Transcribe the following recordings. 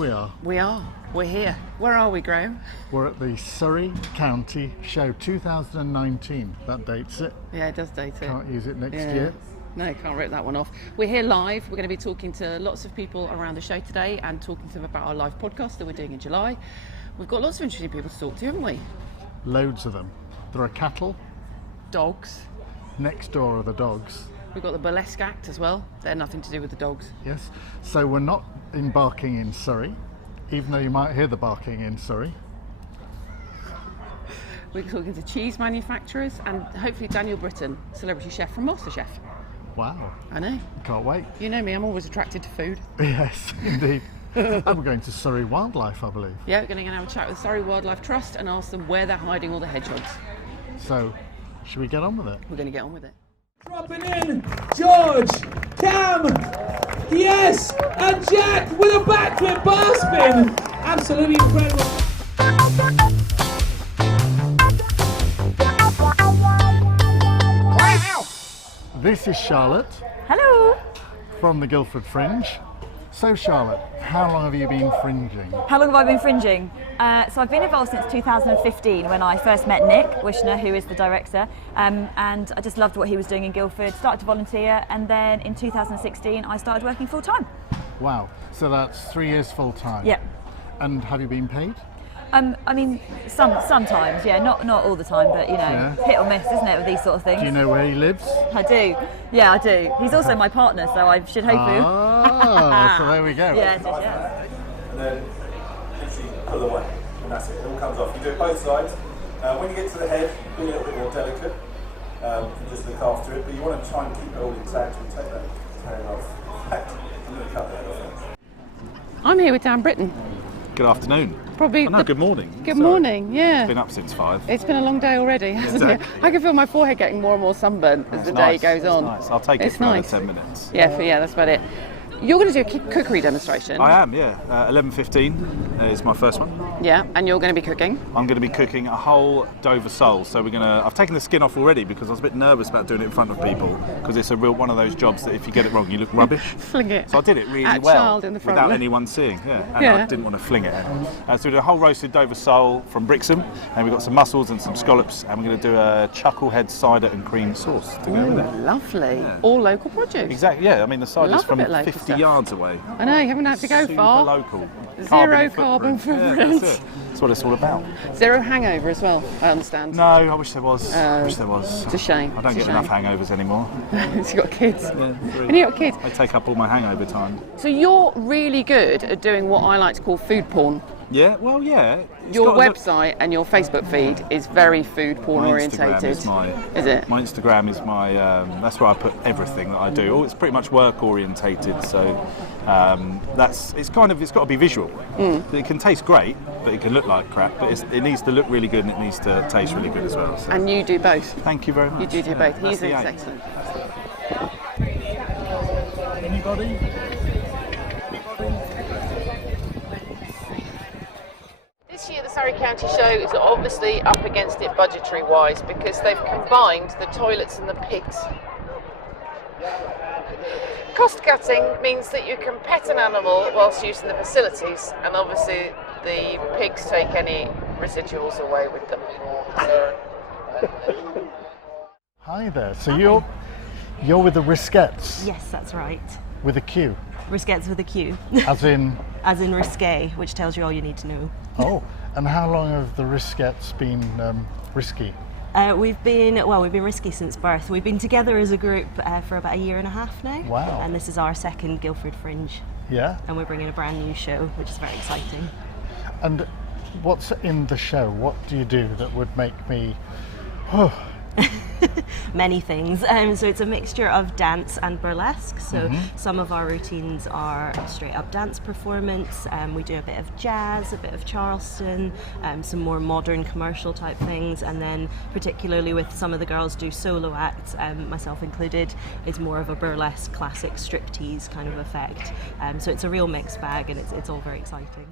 we are. We are. We're here. Where are we, Graham? We're at the Surrey County Show 2019. That dates it. Yeah, it does date it. Can't use it next year. No, can't rip that one off. We're here live. We're going to be talking to lots of people around the show today and talking to them about our live podcast that we're doing in July. We've got lots of interesting people to talk to, haven't we? Loads of them. There are cattle. Dogs. Next door are the dogs. We've got the burlesque act as well. They're nothing to do with the dogs. Yes. So we're not embarking in Surrey, even though you might hear the barking in Surrey. We're talking to cheese manufacturers and hopefully Daniel Britton, celebrity chef from MasterChef. Wow. I know. Can't wait. You know me, I'm always attracted to food. Yes, indeed. And we're going to Surrey Wildlife, I believe. Yeah, we're going to go and have a chat with Surrey Wildlife Trust and ask them where they're hiding all the hedgehogs. So, should we get on with it? We're going to get on with it. Dropping in, George, Cam, yes, and Jack with a backflip bar spin. Absolutely incredible. Wow! This is Charlotte. Hello. From the Guildford Fringe. So Charlotte, how long have you been fringing? How long have I been fringing? So I've been involved since 2015 when I first met Nick Wishner, who is the director, and I just loved what he was doing in Guildford, started to volunteer, and then in 2016 I started working full time. Wow, so that's 3 years full time? Yeah. And have you been paid? I mean, sometimes, yeah, not all the time, but you know, hit or miss, isn't it, with these sort of things? Do you know where he lives? I do, yeah, I do. He's also my partner, so I should hope to. So there we go. Yeah. And then literally pull away, and that's it. It all comes off. You do it both sides. When you get to the head, be a little bit more delicate. Just look after it, but you want to try and keep it all intact and take that tail off. In fact, I'm going to cut the head off. I'm here with Dan Britton. Good afternoon. Probably. Oh, no, good morning. Good morning, yeah. Been up since 5. It's been a long day already, hasn't it? I can feel my forehead getting more and more sunburnt as the day goes on. Nice. I'll take it for another 10 minutes. Yeah, that's about it. You're going to do a cookery demonstration. I am, yeah. 11:15 is my first one. Yeah, and you're going to be cooking. I'm going to be cooking a whole Dover sole. So I've taken the skin off already because I was a bit nervous about doing it in front of people because it's a real one of those jobs that if you get it wrong, you look rubbish. Fling it. So I did it really at well child in the front without anyone seeing. And I didn't want to fling it. So we did a whole roasted Dover sole from Brixham, and we've got some mussels and some scallops, and we're going to do a chucklehead cider and cream sauce to go with it. Lovely. Yeah. All local produce. Exactly. Yeah. I mean the cider's from 50 yards away. I know, you haven't had to go Super far. Local. Zero carbon footprint. Yeah, that's what it's all about. Zero hangover as well, I understand. No, I wish there was. It's a shame. I don't get enough hangovers anymore. You've got kids. Yeah, and you've got kids. They take up all my hangover time. So you're really good at doing what I like to call food porn. Yeah, well, yeah. Your website and your Facebook feed is very food porn orientated. Is it? My Instagram is my. That's where I put everything that I do. Oh, it's pretty much work orientated. So it's got to be visual. It can taste great, but it can look like crap. But it needs to look really good and it needs to taste really good as well. So. And you do both. Thank you very much. You do both. He's excellent. Anybody? This year the Surrey County Show is obviously up against it budgetary-wise because they've combined the toilets and the pigs. Cost cutting means that you can pet an animal whilst using the facilities, and obviously the pigs take any residuals away with them. Hi there. So you're with the Risquettes? Yes, that's right. With a Q? Risquettes with a Q. As in? As in risque, which tells you all you need to know. Oh, and how long have the Risquettes been risky? We've been risky since birth. We've been together as a group for about 1.5 years now. Wow. And this is our second Guildford Fringe. Yeah. And we're bringing a brand new show, which is very exciting. And what's in the show? What do you do that would make me... Many things. So it's a mixture of dance and burlesque. So some of our routines are straight up dance performance. We do a bit of jazz, a bit of Charleston, some more modern commercial type things, and then particularly with some of the girls do solo acts, myself included, it's more of a burlesque classic striptease kind of effect. So it's a real mixed bag and it's all very exciting.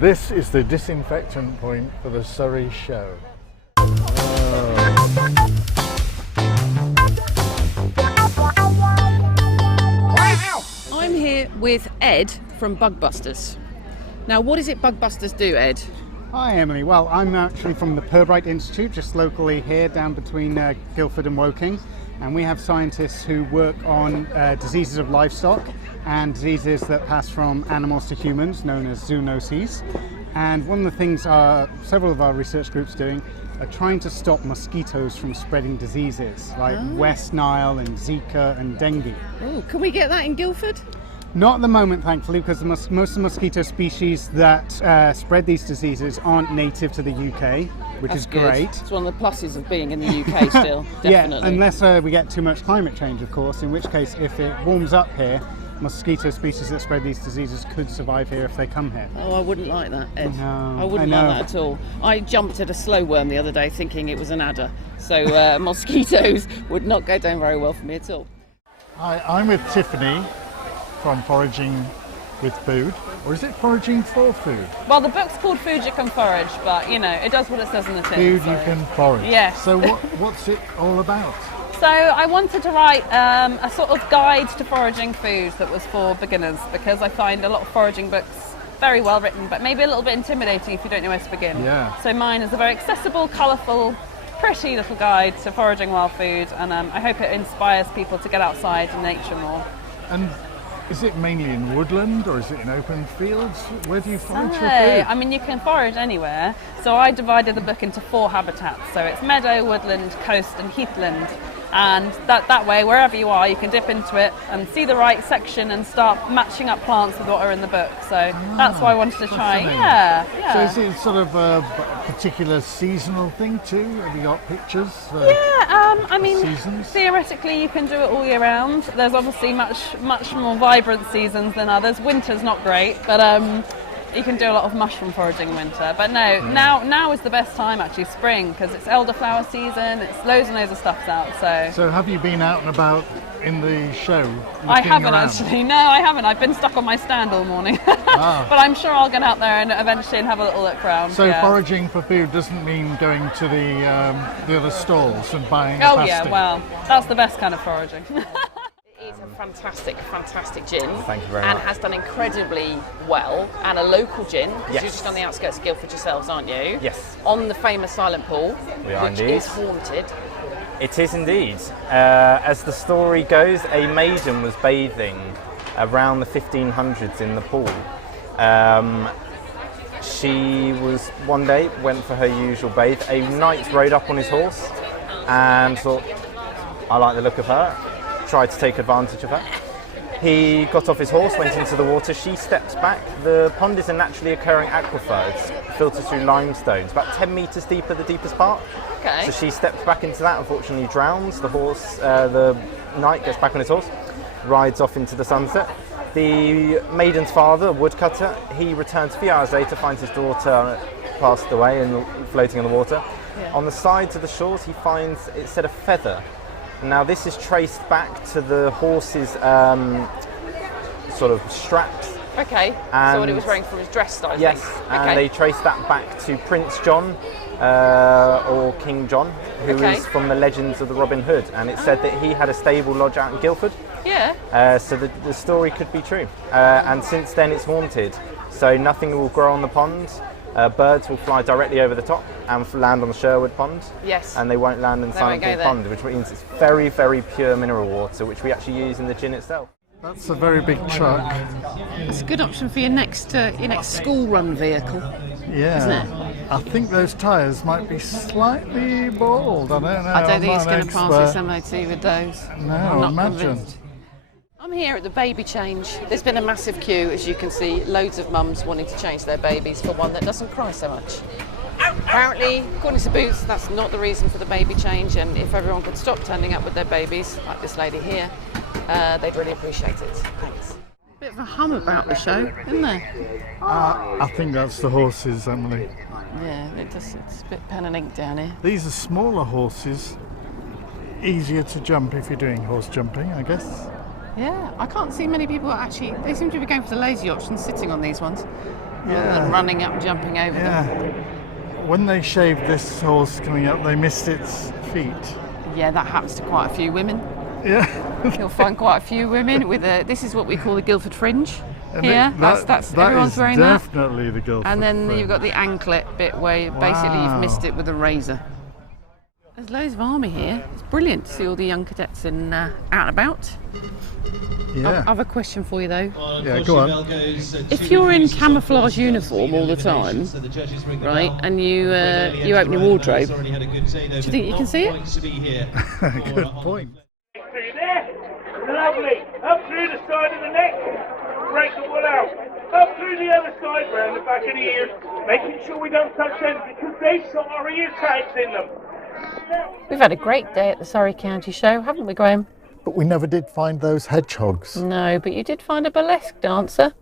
This is the disinfectant point for the Surrey show. here with Ed from Bugbusters. Now, what is it Bugbusters do, Ed? Hi Emily, well I'm actually from the Pirbright Institute, just locally here down between Guildford and Woking, and we have scientists who work on diseases of livestock and diseases that pass from animals to humans, known as zoonoses. And one of the things several of our research groups doing are trying to stop mosquitoes from spreading diseases like West Nile and Zika and dengue. Oh, can we get that in Guildford? Not at the moment, thankfully, because most of the mosquito species that spread these diseases aren't native to the UK, which That's is good. great. It's one of the pluses of being in the UK still, definitely. Yeah, unless we get too much climate change, of course, in which case, if it warms up here, mosquito species that spread these diseases could survive here if they come here. Oh, I wouldn't like that, Ed. No, I wouldn't I know. like that at all. I jumped at a slow worm the other day thinking it was an adder, so mosquitoes would not go down very well for me at all. Hi, I'm with Tiffany from Foraging with Food, or is it Foraging for Food? Well, the book's called Food You Can Forage, but you know, it does what it says in the tin. Food so. you can forage. Yes. So what's it all about? So I wanted to write a sort of guide to foraging food that was for beginners, because I find a lot of foraging books very well written, but maybe a little bit intimidating if you don't know where to begin. Yeah. So mine is a very accessible, colourful, pretty little guide to foraging wild food, and I hope it inspires people to get outside in nature more. And is it mainly in woodland or is it in open fields? Where do you forage your Hey, food? I mean, you can forage anywhere. So I divided the book into 4 habitats. So it's meadow, woodland, coast and heathland. And that way, wherever you are, you can dip into it and see the right section and start matching up plants with what are in the book. So that's why I wanted to try. fascinating. Yeah. So is it sort of a particular seasonal thing too? Have you got pictures? I mean, seasons? theoretically you can do it all year round. There's obviously much more vibrant seasons than others. Winter's not great, but you can do a lot of mushroom foraging in winter. But no, now is the best time actually, spring, because it's elderflower season. It's loads and loads of stuff's out. So have you been out and about in the show? I looking haven't around? actually. No, I haven't. I've been stuck on my stand all morning. But I'm sure I'll get out there and eventually have a little look around. So yeah. foraging for food doesn't mean going to the other stalls and buying a Oh pasty. yeah, well, that's the best kind of foraging. It's a fantastic gin. Thank you very and much. has done incredibly well. And a local gin, because Yes. you're just on the outskirts of Guildford yourselves, aren't you? Yes. On the famous Silent Pool, We are which indeed. is haunted. It is indeed. As the story goes, a maiden was bathing around the 1500s in the pool. She was one day, went for her usual bathe. A knight rode up on his horse and thought, I like the look of her, tried to take advantage of her. He got off his horse, went into the water. She steps back. The pond is a naturally occurring aquifer. It's filtered through limestones, about 10 metres deep at the deepest part. Okay. So she steps back into that, unfortunately drowns. The knight gets back on his horse, rides off into the sunset. The maiden's father, a woodcutter, he returns a few hours later, finds his daughter passed away and floating on the water. Yeah. On the sides of the shores, he finds, it said, a feather. Now this is traced back to the horse's sort of straps. Okay. So And- what he was wearing from his dress style. Yes, and okay. they trace that back to Prince John or King John, who Okay. is from the legends of the Robin Hood, and it said that he had a stable lodge out in Guildford. Yeah. So the story could be true, and since then it's haunted. So nothing will grow on the pond. Birds will fly directly over the top and land on the Sherwood Pond. Yes. And they won't land in They Silent won't Pool go there. Pond, which means it's very, very pure mineral water, which we actually use in the gin itself. That's a very big truck. It's a good option for your next school run vehicle. Yeah. Isn't it? I think those tyres might be slightly bald. I don't know. I don't think it's I'm going to not pass its an MOT with those. No, I'm not imagine. convinced. I'm here at the baby change. There's been a massive queue, as you can see, loads of mums wanting to change their babies for one that doesn't cry so much. Apparently, according to Boots, that's not the reason for the baby change, and if everyone could stop turning up with their babies, like this lady here, they'd really appreciate it. Thanks. Bit of a hum about the show, isn't there? I think that's the horses, Emily. Yeah, it's a bit pen and ink down here. These are smaller horses, easier to jump if you're doing horse jumping, I guess. Yeah, I can't see many people actually. They seem to be going for the lazy option, sitting on these ones, rather Yeah. than running up and jumping over Yeah. them. When they shaved this horse coming up, they missed its feet. Yeah, that happens to quite a few women. Yeah. You'll find quite a few women with this is what we call the Guildford Fringe. And Here, that's that everyone's is wearing that. definitely the Guildford And then Fringe. you've got the anklet bit where basically you've missed it with a razor. There's loads of army here. It's brilliant to see all the young cadets out and about. Yeah. I have a question for you though. Yeah, go on. If you're in camouflage uniform all the time, right, and you open your wardrobe, do you think you can see it? Good point. Through there, lovely. Up through the side of the neck, break the wool out. Up through the other side, round the back of the ears, making sure we don't touch them because they've got our ear tags in them. We've had a great day at the Surrey County Show, haven't we, Graham? But we never did find those hedgehogs. No, but you did find a burlesque dancer.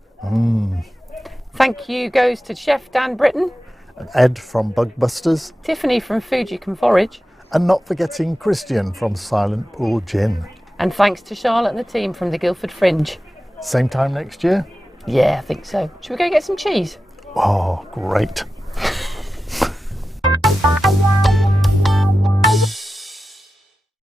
Thank you goes to Chef Dan Britton, And Ed from Bugbusters. Tiffany from Food You Can Forage, And not forgetting Christian from Silent Pool Gin. and thanks to Charlotte and the team from the Guildford Fringe. Same time next year? Yeah, I think so. Should we go get some cheese? Oh, great.